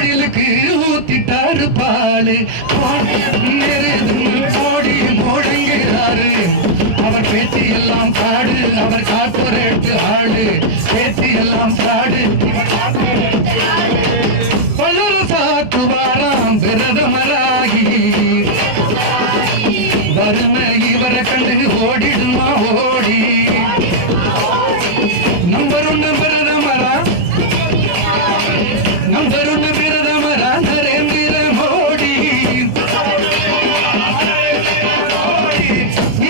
கோழிலுக்கு ஊத்திட்டாரு பாலு கோடி முழங்குகிறாரு அவர் பேச்சு எல்லாம் பாடு அவர் கார்பரேட் ஆளு பேச்சு எல்லாம் பாடு பலரு சாக்குவாராம் பிரதமராகி வறுமை இவரை கண்டு ஓடிடுமா ஓடி நம்பர் ஒன்று பிரதமரா நம்பர் ஒன்று பிரதமரா நரேந்திர மோடி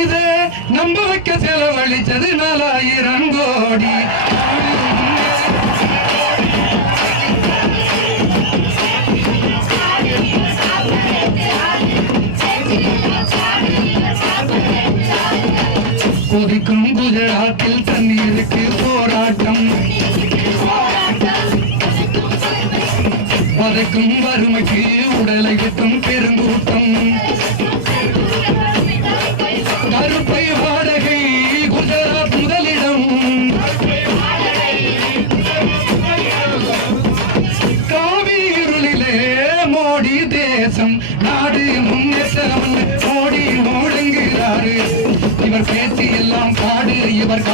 இதை நம்ப வைக்க செலவழிச்சது 4000 கோடி கொதிக்கும் குஜராத்தில் தண்ணீருக்கு போராட்டம் வதைக்கும் வறுமைக்கு உடலை விட்டும் பெருங்கூட்டம் கருப்பை வாடகை குஜராத் முதலிடம் காவிரியிலே மோடி தேசம் நாடு முன்னேற்றம் மோடி முழங்குகிறாரு இவர் பேச்சு எல்லாம் காடு இவர்